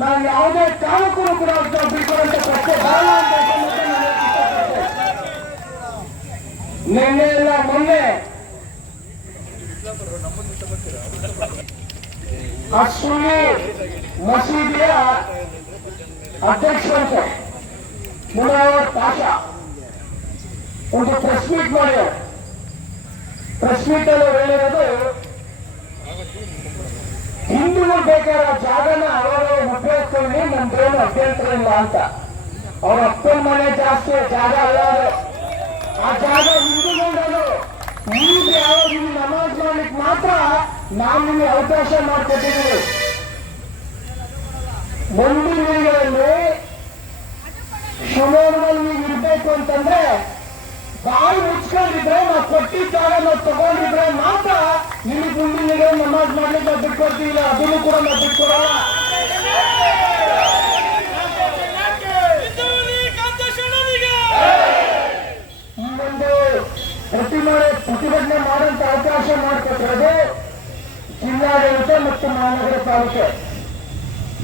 ನಾವು ಯಾವುದೇ ಕಾರಣಕ್ಕೂ ಕೂಡ ಬಿಟ್ಕೊಡಂತ ಪ್ರಶ್ನೆ. ನಿನ್ನೆ ಇಲ್ಲ, ಮೊನ್ನೆ. ಅಶ್ವಿನಿ ಮಸೀದಿಯ ಅಧ್ಯಕ್ಷರಂತೆ ಮುನಾವರ್ ಪಾಷಾ. ಒಂದು ಪ್ರೆಸ್ ಮೀಟ್ ಮಾಡಿದ್ದಾರೆ ಪ್ರೆಸ್ ಮೀಟ್ ಅಲ್ಲಿ ಹೇಳಿರೋದು ಬೇಕಾದ ಜಾಗನ ಇಲ್ಲ ಅಂತ. ಅವ್ರ ಅಪ್ಪನ ಮನೆ ಜಾಸ್ತಿ, ಜಾಗ ಅಲ್ಲ. ಆ ಜಾಗ ಹಿಂದೂಗಳು ಈಗ ಯಾವ ನಿಮ್ಗೆ ನಮಾಜ್ ಮಾಡ್ಲಿಕ್ಕೆ ಮಾತ್ರ ನಾವು ನಿಮಗೆ ಅವಕಾಶ ಮಾಡಿಕೊಟ್ಟಿದ್ದೀವಿ ಮುಂದಿನ ದಿನಗಳಲ್ಲಿ ಶಿವಮೊಗ್ಗದಲ್ಲಿ ನೀವು ಇರ್ಬೇಕು ಅಂತಂದ್ರೆ ಬಾಯಿ ಮುಚ್ಕೊಂಡಿದ್ರೆ ನಾವು ಕೊಟ್ಟಿದ್ದ ಜಾಗ ನಾವು ತಗೊಂಡಿದ್ರೆ ಮಾತ್ರ ನಿಮಗೆ ಮುಂದಿನ ದಿನ ನಮಾಜ್ ಮಾಡ್ಲಿಕ್ಕೆ ನಾವು ಬಿಟ್ಕೊಡ್ತೀವಿ. ಅದನ್ನು ಕೂಡ ನಾವು ಬಿಟ್ಕೊಡಲ್ಲ ಈ ಒಂದು ಪ್ರತಿಮೆ ಪ್ರತಿಭಟನೆ ಮಾಡುವಂತ ಅವಕಾಶ ಮಾಡಿಕೊಟ್ಟಿರೋದು ಜಿಲ್ಲಾಡಳಿತ ಮತ್ತು ಮಹಾನಗರ ಪಾಲಿಕೆ.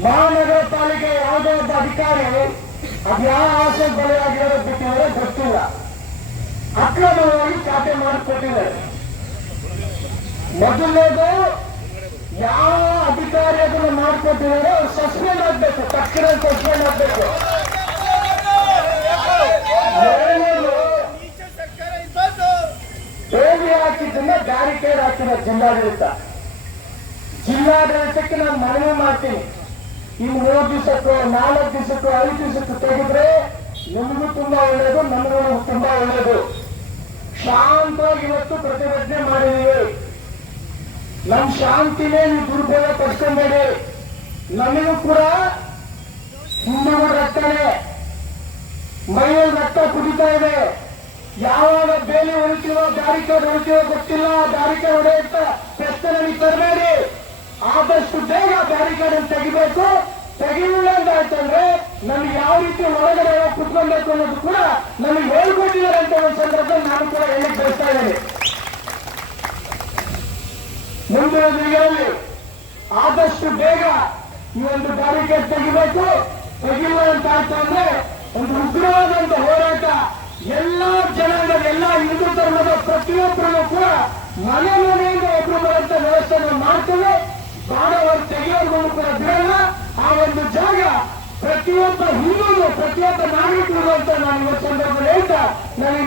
ಮಹಾನಗರ ಪಾಲಿಕೆ ಯಾವುದೇ ಒಬ್ಬ ಅಧಿಕಾರಿ ಅದ್ಯಾವ ಆಸೆ ಬಲಿಯಾಗಿರೋದು ಬಿಟ್ಟಿದ್ದಾರೆ ಗೊತ್ತಿಲ್ಲ. ಅಕ್ರಮವಾಗಿ ಖಾತೆ ಮಾಡಿಕೊಟ್ಟಿದ್ದಾರೆ. ಮೊದಲನೇದು, ಯಾವ ಅಧಿಕಾರಿ ಅದನ್ನು ಮಾಡಿಕೊಟ್ಟಿದ್ದಾರೆ ಸಸ್ಪೆಂಡ್ ಆಗ್ಬೇಕು, ತಕ್ಷಣ ಸಸ್ಪೆಂಡ್ ಆಗ್ಬೇಕು. ಹಾಕಿದ ಜಿಲ್ಲಾಡಳಿತ. ಜಿಲ್ಲಾಡಳಿತಕ್ಕೆ ನಾನು ಮನವಿ ಮಾಡ್ತೀನಿ. ಈ ಮೂರು ದಿವಸಕ್ಕೂ, ನಾಲ್ಕು ದಿವಸಕ್ಕೂ, ಐದು ದಿವಸಕ್ಕೂ ತೆಗೆದ್ರೆ ನಿಮಗೂ ತುಂಬಾ ಒಳ್ಳೇದು, ನಮಗೂ ತುಂಬಾ ಒಳ್ಳೇದು. ಶಾಂತವಾಗಿ ಇವತ್ತು ಪ್ರತಿಭಟನೆ ಮಾಡಿದೀವಿ ನಮ್ ಶಾಂತಿನೇ ನೀವು ದುರುಪಯೋಗ ಪಡಿಸ್ಕೊಂಬೇಡಿ. ನಮಗೂ ಕೂಡ ಹಿಂದೂ ರಕ್ತನೇ. ಮೈಯಲ್ಲಿ ರಕ್ತ ಕುಡಿತಾ ಇದೆ. ಯಾವಾಗ ಬೇಲಿ ಹೊಡಿತೀವೋ ಬ್ಯಾರಿಕೇಡ್ ಹೊಡಿತೀವೋ ಗೊತ್ತಿಲ್ಲ. ಬ್ಯಾರಿಕೇಡ್ ಹೊಡೆಯುತ್ತ ಪ್ರಶ್ನೆ ನನಗೆ ತರಬೇಡಿ. ಆದಷ್ಟು ಬೇಗ ಬ್ಯಾರಿಕೇಡ್ ಅನ್ನು ತೆಗಿಬೇಕು. ತೆಗಿಲಿಲ್ಲ ಅಂತ ಆಯ್ತಂದ್ರೆ ನಮ್ಗೆ ಯಾವ ರೀತಿ ಒಳಗಡೆ ಕುತ್ಕೊಳ್ಬೇಕು ಅನ್ನೋದು ಕೂಡ ನಮಗೆ ಹೇಳ್ಕೊಟ್ಟಿದ್ದಾರೆ ಅಂತ ಒಂದು ಸಂದರ್ಭದಲ್ಲಿ ನಾನು ಕೂಡ ಹೇಳಿಕ್ ಬಯಸ್ತಾ ಇದ್ದೇನೆ. ಮುಂದಿನ ದಿನಗಳಲ್ಲಿ ಆದಷ್ಟು ಬೇಗ ಈ ಒಂದು ಬ್ಯಾರಿಕೇಡ್ ತೆಗಿಬೇಕು. ತೆಗಿಲ್ಲ ಅಂತ ಅಂತಂದ್ರೆ ಒಂದು ಉಗ್ರವಾದಂತ ಹೋರಾಟ ಎಲ್ಲಾ ಎಲ್ಲಾ ಹಿಂದೂ ಧರ್ಮದ ಪ್ರತಿಯೊಬ್ಬರನ್ನು ಕೂಡ ಮನೆ ಮನೆಯಿಂದ ಒಬ್ಬರು ಬರುವಂತ ವ್ಯವಸ್ಥೆಯನ್ನು ಮಾಡ್ತೇವೆ. ಬಾಣವರು ತೆಗೆಯೋರ್ಗೂ ಕೂಡ ಬಿಡಲ್ಲ ಆ ಒಂದು ಜಾಗ ಪ್ರತಿಯೊಬ್ಬ ಹಿಂದೂ ಪ್ರತಿಯೊಬ್ಬ ನಾಗರಿಕರು ಅಂತ ನಾನು ಇವತ್ತು ಸಂದರ್ಭದಲ್ಲಿ ಹೇಳ್ತಾ, ನನಗೆ